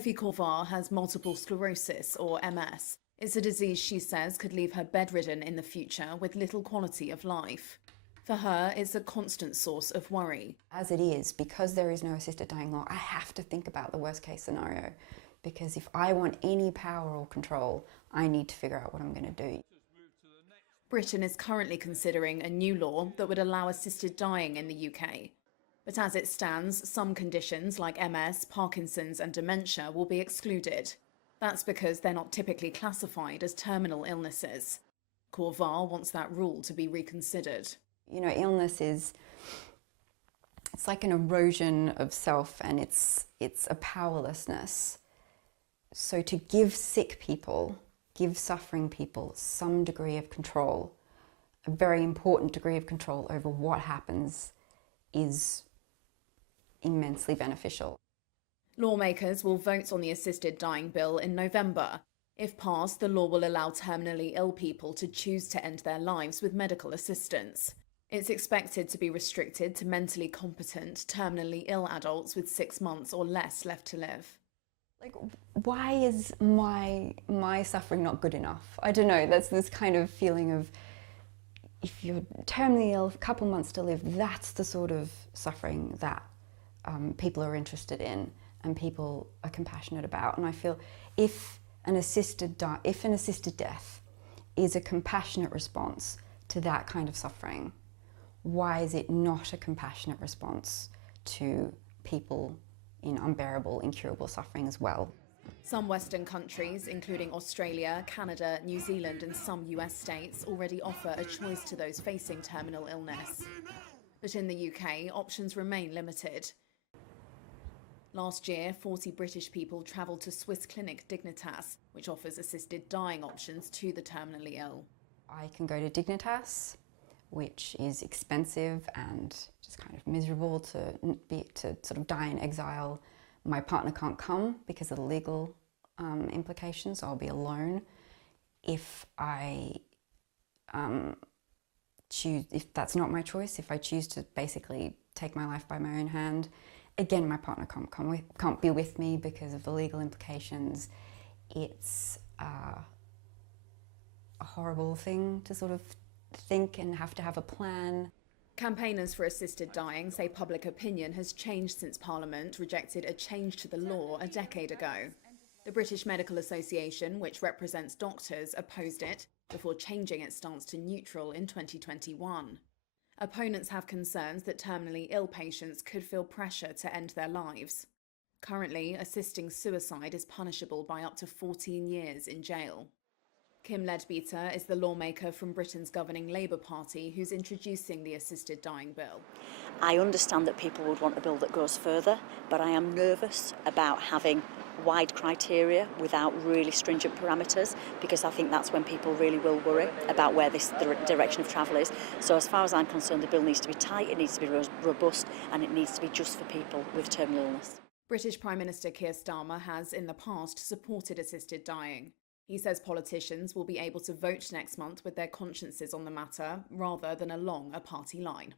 Sophie Korevaar has multiple sclerosis, or MS. It's a disease she says could leave her bedridden in the future with little quality of life. For her, it's a constant source of worry. As it is, because there is no assisted dying law, I have to think about the worst case scenario. Because if I want any power or control, I need to figure out what I'm going to do. Britain is currently considering a new law that would allow assisted dying in the UK. But as it stands, some conditions like MS, Parkinson's and dementia will be excluded. That's because they're not typically classified as terminal illnesses. Korevaar wants that rule to be reconsidered. You know, illness it's like an erosion of self, and it's a powerlessness. So to give sick people, give suffering people some degree of control, a very important degree of control over what happens, is immensely beneficial. Lawmakers will vote on the assisted dying bill in November. If passed, the law will allow terminally ill people to choose to end their lives with medical assistance. It's expected to be restricted to mentally competent, terminally ill adults with 6 months or less left to live. Like, why is my suffering not good enough? I don't know, that's this kind of feeling of, if you're terminally ill, a couple months to live, that's the sort of suffering that people are interested in and people are compassionate about. And I feel if an assisted death is a compassionate response to that kind of suffering, why is it not a compassionate response to people in unbearable, incurable suffering as well? Some Western countries, including Australia, Canada, New Zealand and some US states, already offer a choice to those facing terminal illness. But in the UK, options remain limited. Last year, 40 British people travelled to Swiss clinic Dignitas, which offers assisted dying options to the terminally ill. I can go to Dignitas, which is expensive and just kind of miserable to sort of die in exile. My partner can't come because of the legal implications, so I'll be alone. If I if that's not my choice, if I choose to basically take my life by my own hand, again, my partner can't be with me because of the legal implications. It's a horrible thing to sort of think and have to have a plan. Campaigners for assisted dying say public opinion has changed since Parliament rejected a change to the law a decade ago. The British Medical Association, which represents doctors, opposed it before changing its stance to neutral in 2021. Opponents have concerns that terminally ill patients could feel pressure to end their lives. Currently, assisting suicide is punishable by up to 14 years in jail. Kim Leadbeater is the lawmaker from Britain's governing Labour Party who's introducing the assisted dying bill. I understand that people would want a bill that goes further, but I am nervous about having wide criteria without really stringent parameters, because I think that's when people really will worry about where the direction of travel is. So as far as I'm concerned, the bill needs to be tight, it needs to be robust, and it needs to be just for people with terminal illness. British Prime Minister Keir Starmer has in the past supported assisted dying. He says politicians will be able to vote next month with their consciences on the matter rather than along a party line.